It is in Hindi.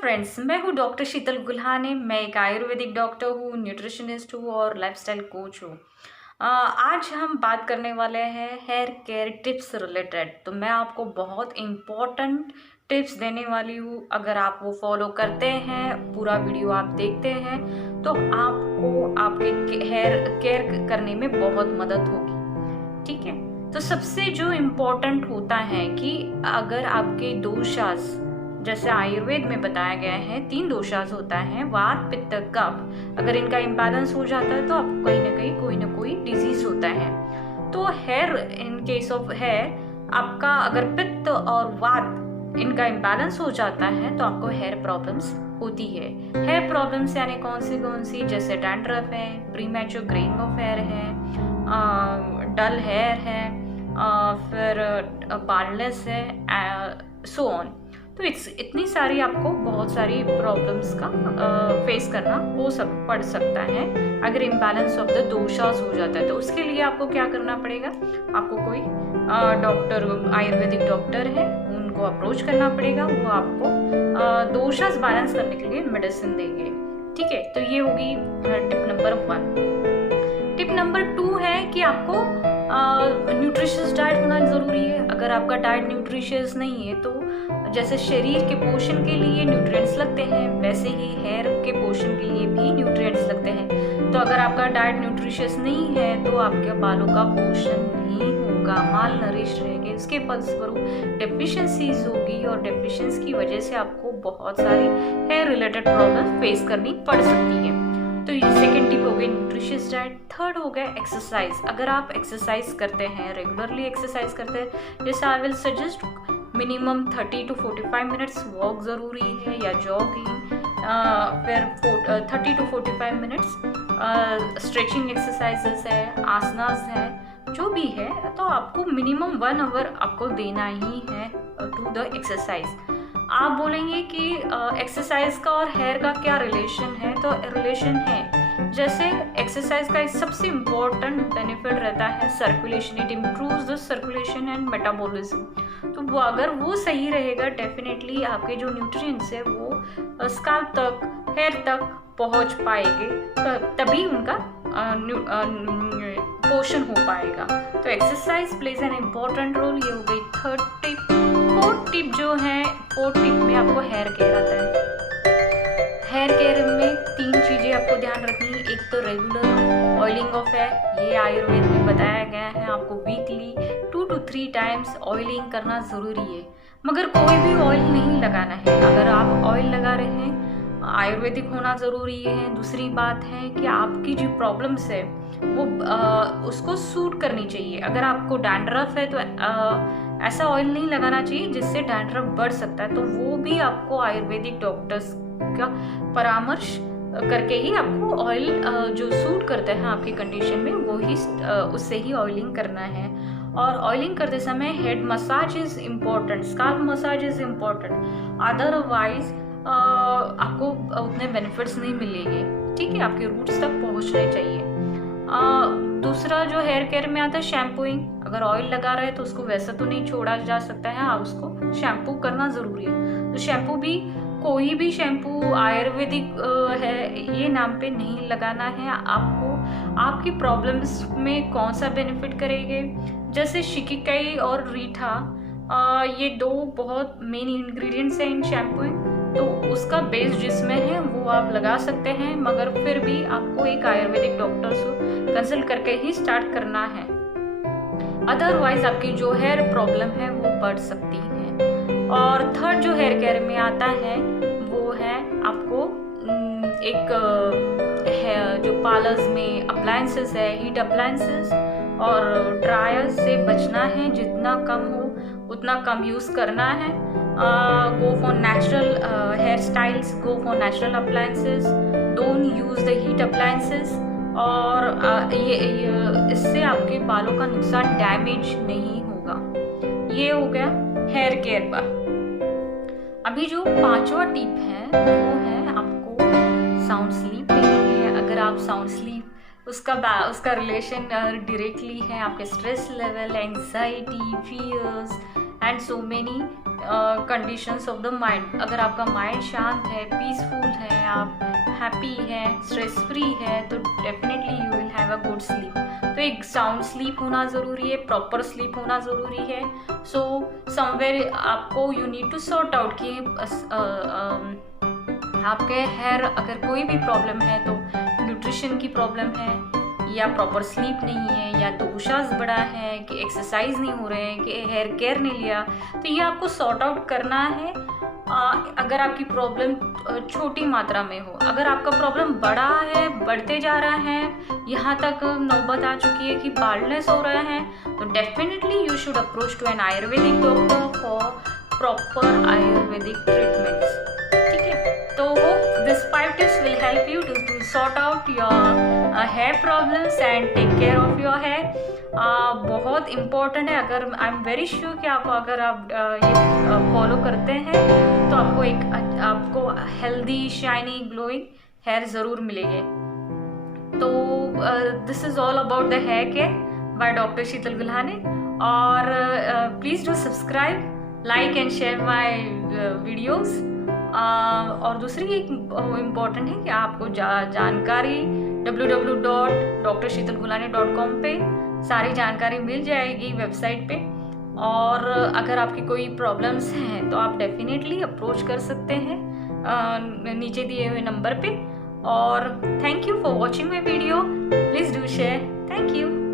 फ्रेंड्स, मैं हूँ डॉक्टर शीतल गुल्हाने। मैं एक आयुर्वेदिक डॉक्टर हूँ, न्यूट्रिशनिस्ट हूँ और लाइफस्टाइल कोच हूँ। आज हम बात करने वाले हैं हेयर केयर टिप्स रिलेटेड। तो मैं आपको बहुत इम्पोर्टेंट टिप्स देने वाली हूँ। अगर आप वो फॉलो करते हैं, पूरा वीडियो आप देखते हैं, तो आपको आपके हेयर केयर करने में बहुत मदद होगी। ठीक है, तो सबसे जो इम्पोर्टेंट होता है कि अगर आपके दोषास, जैसे आयुर्वेद में बताया गया है 3 दोषास होता है, वात पित्त कफ। अगर इनका इम्बैलेंस हो जाता है तो आपको कहीं ना कहीं कोई ना कोई डिजीज होता है। तो hair, in case of hair, आपका अगर पित्त और वात इनका इम्बैलेंस हो जाता है तो आपको हेयर प्रॉब्लम्स होती है। हेयर प्रॉब्लम्स यानी कौन सी, जैसे डैंड्रफ है, प्रीमैच्योर ग्रेइंग ऑफ हेयर है, डल हेयर है, फिर बाल्डनेस है, सो ऑन। तो इतनी सारी आपको बहुत सारी प्रॉब्लम्स का फेस करना पड़ सकता है अगर इम्बैलेंस ऑफ द दोषास हो जाता है। तो उसके लिए आपको क्या करना पड़ेगा, आपको कोई डॉक्टर, आयुर्वेदिक डॉक्टर है, उनको अप्रोच करना पड़ेगा। वो आपको दोषास बैलेंस करने के लिए मेडिसिन देंगे। ठीक है, तो ये होगी टिप नंबर 1। टिप नंबर 2 है कि आपको न्यूट्रिशियस डाइट होना ज़रूरी है। अगर आपका डाइट न्यूट्रिशियस नहीं है तो जैसे शरीर के पोषण के लिए न्यूट्रिएंट्स लगते हैं, वैसे ही हेयर के पोषण के लिए भी न्यूट्रिएंट्स लगते हैं। तो अगर आपका डाइट न्यूट्रिशियस नहीं है तो आपके बालों का पोषण नहीं होगा, माल नरिश रहेंगे, उसके फलस्वरूप डेफिशिएंसीज होगी और डेफिशिएंसी की वजह से आपको बहुत सारी हेयर रिलेटेड प्रॉब्लम फेस करनी पड़ सकती है। तो ये सेकेंड टिप हो गई न्यूट्रिशियस डाइट। थर्ड हो गया एक्सरसाइज। अगर आप एक्सरसाइज करते हैं, रेगुलरली एक्सरसाइज करते हैं, जैसे I will suggest minimum 30 to 45 minutes walk ज़रूरी है या जॉगिंग, फिर 30 to 45 मिनट्स स्ट्रेचिंग एक्सरसाइजेस है, आसनास है, जो भी है। तो आपको मिनिमम 1 आवर आपको देना ही है टू द एक्सरसाइज। आप बोलेंगे कि एक्सरसाइज का और हेयर का क्या रिलेशन है, तो रिलेशन है। जैसे एक्सरसाइज का सबसे इम्पोर्टेंट बेनिफिट रहता है circulation. It improves the circulation and metabolism. तो वो अगर वो सही रहेगा, डेफिनेटली आपके जो न्यूट्रिएंट्स है वो स्काल्प तक, हेयर तक पहुंच पाएंगे, तभी उनका पोषण हो पाएगा। तो exercise plays an important role. ये हो गई थर्ड टिप। फोर्थ टिप जो है, फोर्थ टिप में आपको हेयर केयर आता है। हेयर केयर में 3 चीज़ें आपको ध्यान रखनी है। एक तो रेगुलर ऑयलिंग ऑफ हेयर, ये आयुर्वेद में बताया गया है, आपको वीकली 2 to 3 टाइम्स ऑयलिंग करना ज़रूरी है। मगर कोई भी ऑयल नहीं लगाना है। अगर आप ऑयल लगा रहे हैं, आयुर्वेदिक होना ज़रूरी है। दूसरी बात है कि आपकी जो प्रॉब्लम्स है वो उसको सूट करनी चाहिए। अगर आपको डैंड्रफ है तो ऐसा ऑयल नहीं लगाना चाहिए जिससे डैंड्रफ बढ़ सकता है। तो वो भी आपको आयुर्वेदिक डॉक्टर्स का परामर्श करके ही आपको ऑयल जो सूट करते हैं आपकी कंडीशन में, वो ही उससे ही ऑयलिंग करना है। और ऑयलिंग करते समय head massage is important, scalp massage is important. Otherwise आपको उतने बेनिफिट्स नहीं मिलेंगे। ठीक है, आपके रूट्स तक पहुंचने चाहिए। दूसरा जो हेयर केयर में आता है शैम्पूइंग। अगर ऑयल लगा रहे हैं तो उसको वैसा तो नहीं छोड़ा जा सकता है, आप उसको शैम्पू करना ज़रूरी है। तो शैम्पू भी कोई भी शैम्पू आयुर्वेदिक है ये नाम पे नहीं लगाना है। आपको आपकी प्रॉब्लम्स में कौन सा बेनिफिट करेंगे, जैसे शिकिकाई और रीठा, ये 2 बहुत मेन इंग्रेडिएंट्स हैं इन शैम्पूइंग। तो उसका बेस जिसमें है वो आप लगा सकते हैं, मगर फिर भी आपको एक आयुर्वेदिक डॉक्टर से कंसल्ट करके ही स्टार्ट करना है। अदरवाइज आपकी जो हेयर प्रॉब्लम है वो बढ़ सकती है। और थर्ड जो हेयर केयर में आता है वो है आपको एक जो पार्लर्स में अप्लायंसेस है, हीट अप्लायंसेस और ड्रायर से बचना है। जितना कम हो उतना कम यूज़ करना है। Go for natural hair styles, go for natural appliances, don't use the heat appliances. और इससे आपके बालों का नुकसान, डैमेज नहीं होगा। ये हो गया हेयर केयर का। अभी जो 5वां टिप है वो है आपको साउंड स्लीप लेनी है। अगर आप साउंड स्लीप, उसका रिलेशन डायरेक्टली है आपके stress level, anxiety, fears, and so many conditions of the mind. अगर आपका माइंड शांत है, पीसफुल है, आप हैप्पी है, स्ट्रेस फ्री है, तो definitely you will have a good sleep. तो एक साउंड स्लीप होना ज़रूरी है, प्रॉपर स्लीप होना ज़रूरी है। सो समवेयर आपको you need to sort out कि आपके हेयर अगर कोई भी प्रॉब्लम है तो न्यूट्रिशन की प्रॉब्लम है, या प्रॉपर स्लीप नहीं है, या दोषास बड़ा है, कि एक्सरसाइज नहीं हो रहे हैं, कि हेयर केयर नहीं लिया, तो ये आपको सॉर्ट आउट करना है। अगर आपकी प्रॉब्लम छोटी मात्रा में हो, अगर आपका प्रॉब्लम बड़ा है, बढ़ते जा रहा है, यहाँ तक नौबत आ चुकी है कि बाल्डनेस हो रहा है, तो definitely you should approach to an Ayurvedic doctor for proper Ayurvedic treatments. ठीक है, तो hope this 5 tips will help you to sort out your hair problems and take care of your hair। बहुत इम्पोर्टेंट है। अगर आई एम वेरी श्योर कि अगर आप ये फॉलो करते हैं तो आपको हेल्दी, शाइनी, ग्लोइंग हेयर ज़रूर मिलेंगे। तो this is all about the hair care by doctor Sheetal Gulhane. और please do subscribe, like and share my videos. और दूसरी एक इम्पॉर्टेंट है कि आपको जानकारी www.drsheetalgulhane.com पे सारी जानकारी मिल जाएगी वेबसाइट पे। और अगर आपकी कोई प्रॉब्लम्स हैं तो आप डेफिनेटली अप्रोच कर सकते हैं नीचे दिए हुए नंबर पे। और thank you for watching my video. Please do share. Thank you.